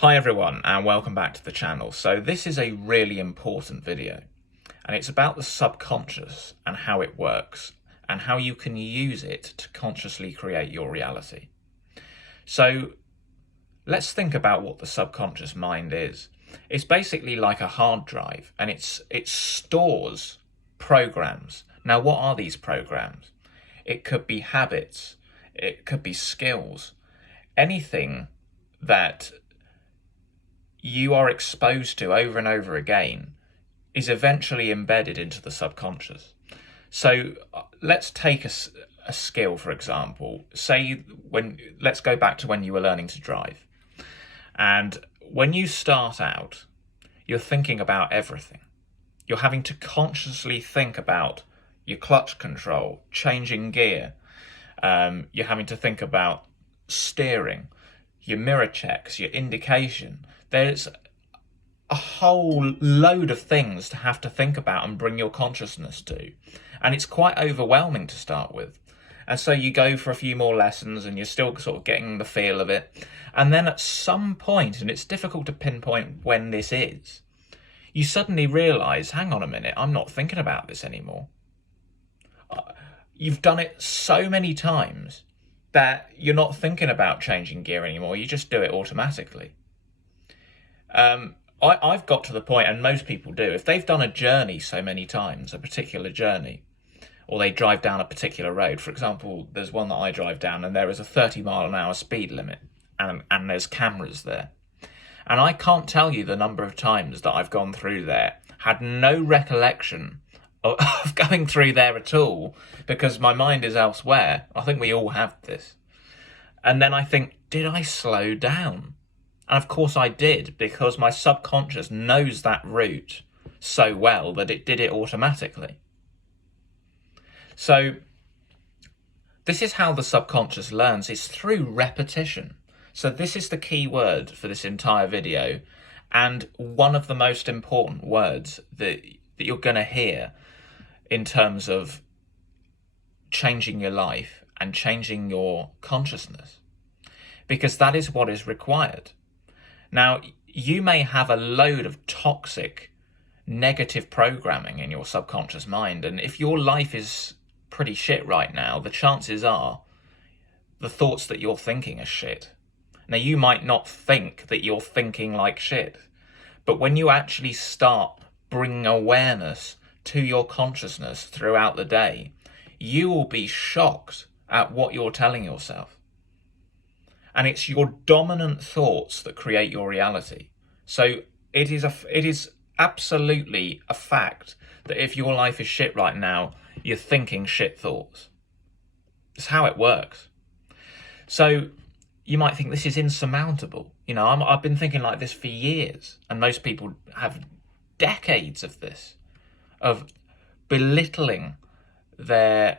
Hi everyone and welcome back to the channel. So this is a really important video and it's about the subconscious and how it works and how you can use it to consciously create your reality. So let's think about what the subconscious mind is. It's basically like a hard drive and it stores programs. Now what are these programs? It could be habits, it could be skills, anything that you are exposed to over and over again is eventually embedded into the subconscious. So let's take a skill, for example. Let's go back to when you were learning to drive. And when you start out, you're thinking about everything. You're having to consciously think about your clutch control, changing gear. You're having to think about steering, your mirror checks, your indication. There's a whole load of things to have to think about and bring your consciousness to. And it's quite overwhelming to start with. And so you go for a few more lessons and you're still sort of getting the feel of it. And then at some point, and it's difficult to pinpoint when this is, you suddenly realise, hang on a minute, I'm not thinking about this anymore. You've done it so many times that you're not thinking about changing gear anymore. You just do it automatically. I've got to the point, and most people do, if they've done a journey so many times, a particular journey, or they drive down a particular road. For example, there's one that I drive down and there is a 30-mile-an-hour speed limit and there's cameras there. And I can't tell you the number of times that I've gone through there, had no recollection of going through there at all because my mind is elsewhere. I think we all have this. And then I think, did I slow down? And of course I did, because my subconscious knows that route so well that it did it automatically. So this is how the subconscious learns. It's through repetition. So this is the key word for this entire video, and one of the most important words that you're going to hear in terms of changing your life and changing your consciousness, because that is what is required. Now, you may have a load of toxic, negative programming in your subconscious mind, and if your life is pretty shit right now, the chances are the thoughts that you're thinking are shit. Now, you might not think that you're thinking like shit, but when you actually start bringing awareness to your consciousness throughout the day, you will be shocked at what you're telling yourself. And it's your dominant thoughts that create your reality. So it is absolutely a fact that if your life is shit right now, you're thinking shit thoughts. It's how it works. So you might think this is insurmountable. You know, I've been thinking like this for years, and most people have decades of this, of belittling their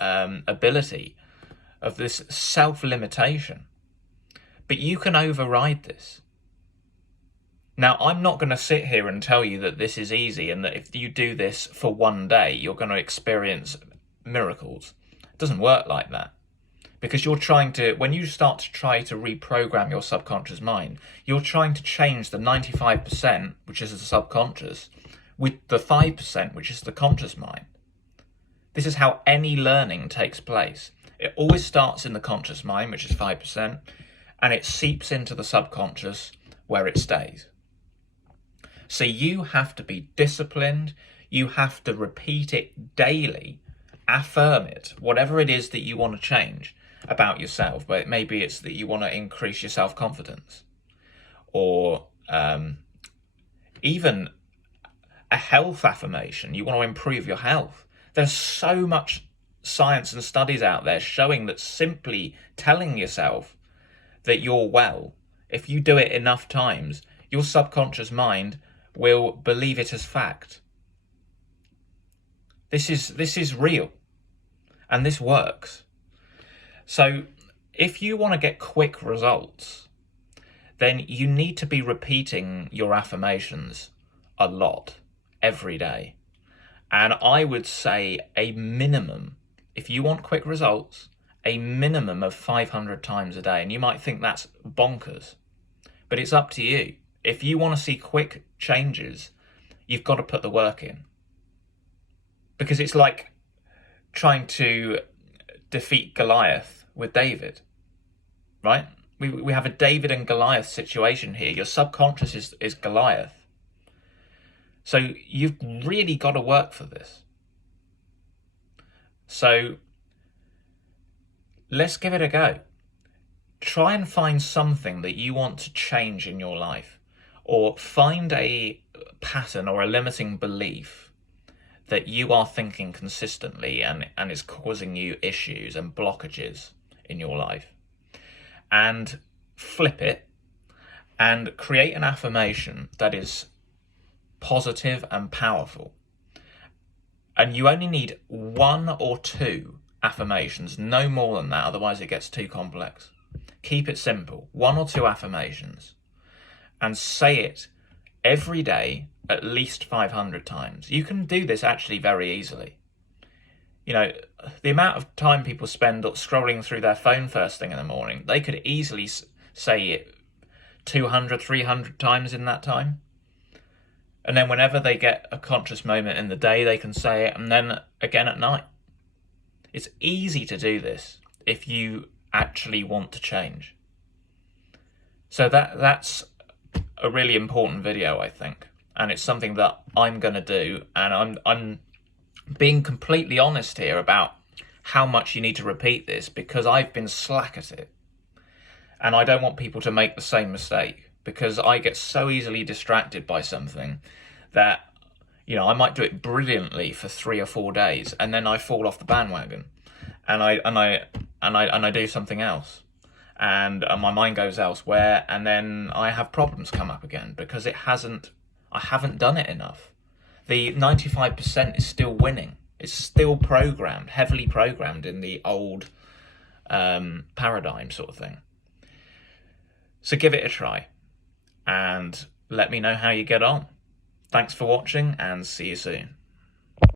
ability, of this self-limitation. But you can override this. Now, I'm not going to sit here and tell you that this is easy and that if you do this for one day, you're going to experience miracles. It doesn't work like that. Because when you start to try to reprogram your subconscious mind, you're trying to change the 95%, which is the subconscious, with the 5%, which is the conscious mind. This is how any learning takes place. It always starts in the conscious mind, which is 5%, and it seeps into the subconscious where it stays. So you have to be disciplined, you have to repeat it daily, affirm it, whatever it is that you want to change about yourself. But maybe it's that you want to increase your self-confidence, or even a health affirmation. You want to improve your health. There's so much science and studies out there showing that simply telling yourself that you're well, if you do it enough times, your subconscious mind will believe it as fact. This is real, and this works. So if you want to get quick results, then you need to be repeating your affirmations a lot, every day. And I would say a minimum, if you want quick results, a minimum of 500 times a day. And you might think that's bonkers. But it's up to you. If you want to see quick changes, you've got to put the work in. Because it's like trying to defeat Goliath with David, right? We have a David and Goliath situation here. Your subconscious is Goliath. So you've really got to work for this. So let's give it a go. Try and find something that you want to change in your life, or find a pattern or a limiting belief that you are thinking consistently and is causing you issues and blockages in your life, and flip it and create an affirmation that is positive and powerful. And you only need 1 or 2 affirmations, no more than that, otherwise it gets too complex. Keep it simple. 1 or 2 affirmations, and say it every day at least 500 times. You can do this actually very easily. You know, the amount of time people spend scrolling through their phone first thing in the morning, they could easily say it 200, 300 times in that time. And then whenever they get a conscious moment in the day, they can say it, and then again at night. It's easy to do this if you actually want to change. So that's a really important video, I think, and it's something that I'm going to do, and I'm being completely honest here about how much you need to repeat this, because I've been slack at it, and I don't want people to make the same mistake, because I get so easily distracted by something that, you know, I might do it brilliantly for 3 or 4 days, and then I fall off the bandwagon, and I do something else, and my mind goes elsewhere, and then I have problems come up again because I haven't done it enough. The 95% is still winning. It's still programmed, heavily programmed in the old paradigm sort of thing. So give it a try and let me know how you get on. Thanks for watching, and see you soon.